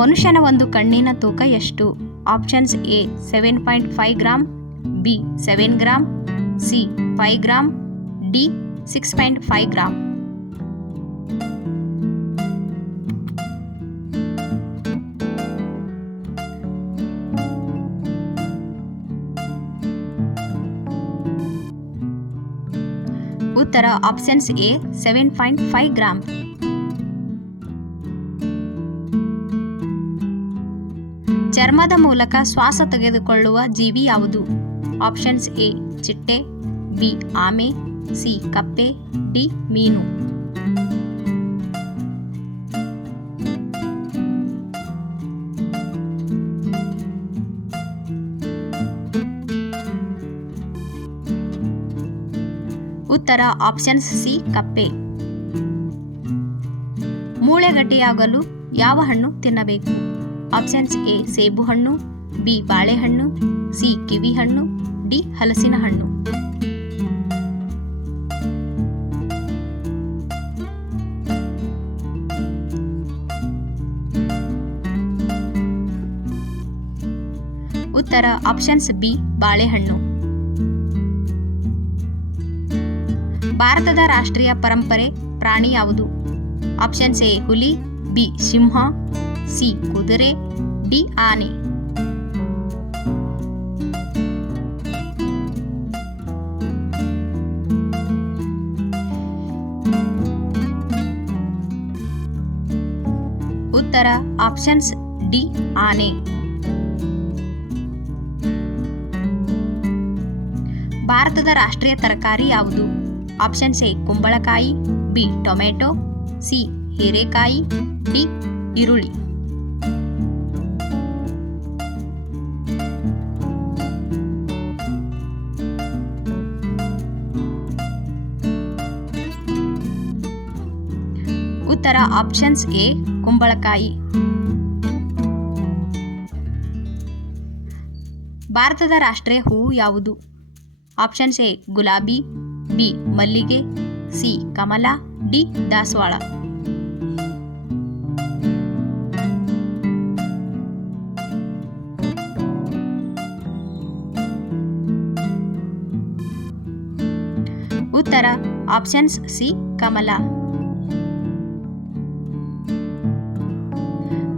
ಮನುಷ್ಯನ ಒಂದು ಕಣ್ಣಿನ ತೂಕ ಎಷ್ಟು? Options A 7.5 gram, B 7 gram, C 5 gram, D 6.5 gram. ಉತ್ತರ ಆಪ್ಷನ್ಸ್ ಎ 7.5 ಗ್ರಾಮ್. ಚರ್ಮದ ಮೂಲಕ ಶ್ವಾಸ ತೆಗೆದುಕೊಳ್ಳುವ ಜೀವಿ ಯಾವುದು? ಆಪ್ಷನ್ಸ್ ಎ ಚಿಟ್ಟೆ, ಬಿ ಆಮೆ, ಸಿ ಕಪ್ಪೆ, ಡಿ ಮೀನು. ಉತ್ತರ ಆಪ್ಷನ್ಸ್ ಸಿ ಕಪ್ಪೆ. ಮೂಳೆ ಗಟ್ಟಿಯಾಗಲು ಯಾವ ಹಣ್ಣು ತಿನ್ನಬೇಕು? ಆಪ್ಷನ್ಸ್ ಎ ಸೇಬು ಹಣ್ಣು, ಬಿ ಬಾಳೆಹಣ್ಣು, ಸಿ ಕಿವಿ ಹಣ್ಣು, ಡಿ ಹಲಸಿನ ಹಣ್ಣು. ಉತ್ತರ ಆಪ್ಷನ್ಸ್ ಬಿ ಬಾಳೆಹಣ್ಣು. ಭಾರತದ ರಾಷ್ಟ್ರೀಯ ಪರಂಪರೆ ಪ್ರಾಣಿ ಯಾವುದು? ಆಪ್ಷನ್ಸ್ ಎ ಹುಲಿ, ಬಿ ಸಿಂಹ, ಸಿ ಕುದುರೆ, ಡಿ ಆನೆ. ಉತ್ತರ ಆಪ್ಷನ್ಸ್ ಡಿ ಆನೆ. ಭಾರತದ ರಾಷ್ಟ್ರೀಯ ತರಕಾರಿ ಯಾವುದು? ಆಪ್ಷನ್ಸ್ ಎ ಕುಂಬಳಕಾಯಿ, ಬಿ ಟೊಮೆಟೊ, ಸಿ ಹೀರೆಕಾಯಿ, ಡಿ ಈರುಳ್ಳಿ. ಉತ್ತರ ಆಪ್ಷನ್ಸ್ ಎ ಕುಂಬಳಕಾಯಿ. ಭಾರತದ ರಾಷ್ಟ್ರೀಯ ಹೂವು ಯಾವುದು? ಆಪ್ಷನ್ಸ್ ಎ ಗುಲಾಬಿ, ಬಿ ಮಲ್ಲಿಗೆ, ಸಿ ಕಮಲ, ಡಿ ದಾಸವಾಳ. ಉತ್ತರ ಆಪ್ಷನ್ಸ್ ಸಿ ಕಮಲ.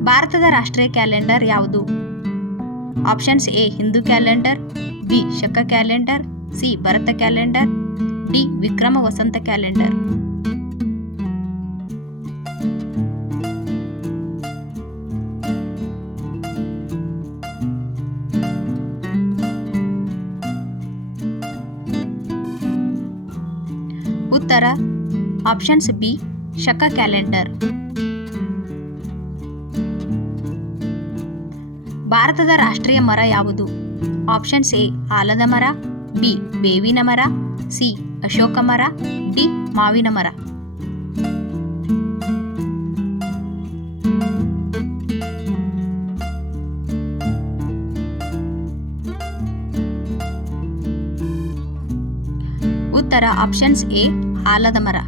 ಭಾರತದ ರಾಷ್ಟ್ರೀಯ ಕ್ಯಾಲೆಂಡರ್ ಯಾವುದು? Options A Hindu calendar, B Saka calendar, C Bharata calendar, D Vikrama Vasanta calendar. ಉತ್ತರ ಆಪ್ಷನ್ಸ್ ಬಿ ಶಕ ಕ್ಯಾಲೆಂಡರ್. ಭಾರತದ ರಾಷ್ಟ್ರೀಯ ಮರ ಯಾವುದು? ಆಪ್ಷನ್ಸ್ ಎ ಆಲದ ಮರ, ಬಿ ಬೇವಿನ ಮರ, ಸಿ ಅಶೋಕ ಮರ, ಡಿ ಮಾವಿನ ಮರ. ಉತ್ತರ ಆಪ್ಷನ್ಸ್ ಎ ಆಲದ ಮರ.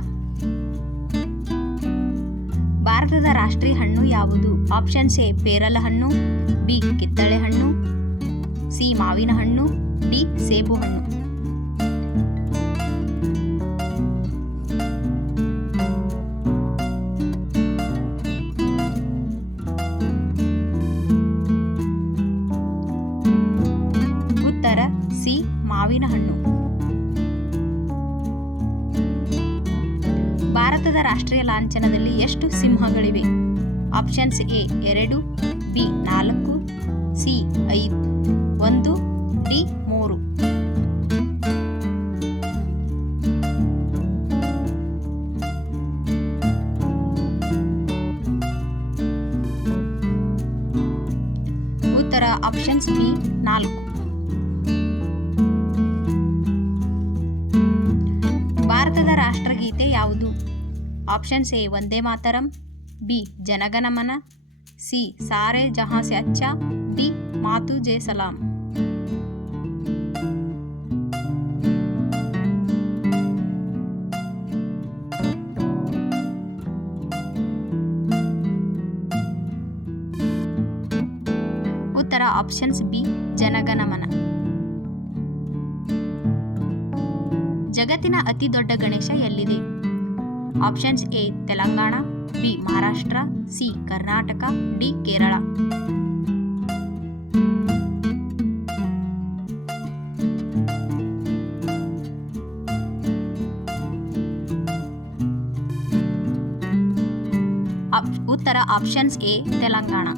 ಭಾರತದ ರಾಷ್ಟ್ರೀಯ ಹಣ್ಣು ಯಾವುದು? ಆಪ್ಷನ್ಸ್ ಎ ಪೇರಲ ಹಣ್ಣು, ಬಿ ಕಿತ್ತಳೆ ಹಣ್ಣು, ಸಿ ಮಾವಿನ ಹಣ್ಣು, ಡಿ ಸೇಬು ಹಣ್ಣು. ಉತ್ತರ ಸಿ ಮಾವಿನ ಹಣ್ಣು. ಭಾರತದ ರಾಷ್ಟ್ರೀಯ ಲಾಂಛನದಲ್ಲಿ ಎಷ್ಟು ಸಿಂಹಗಳಿವೆ? Options A 2, B 4, C 5, 1, D 3. ಉತ್ತರ ಆಪ್ಷನ್ಸ್ ಬಿ 4. ಭಾರತದ ರಾಷ್ಟ್ರಗೀತೆ ಯಾವುದು? Options A Vande Mataram, B Jana Gana Mana, C ಸಾರೆ ಜಹಾಂ ಸೆ ಅಚ್ಚಾ, ಡಿ ಮಾತು ಜೆ ಸಲಾಂ. ಉತ್ತರ ಆಪ್ಷನ್ಸ್ ಬಿ ಜನಗಣಮನ. ಜಗತ್ತಿನ ಅತಿ ದೊಡ್ಡ ಗಣೇಶ ಎಲ್ಲಿದೆ? Options A Telangana, B Maharashtra, C Karnataka, D Kerala. ಉತ್ತರ ಆಪ್ಷನ್ಸ್ ಎ ತೆಲಂಗಾಣ.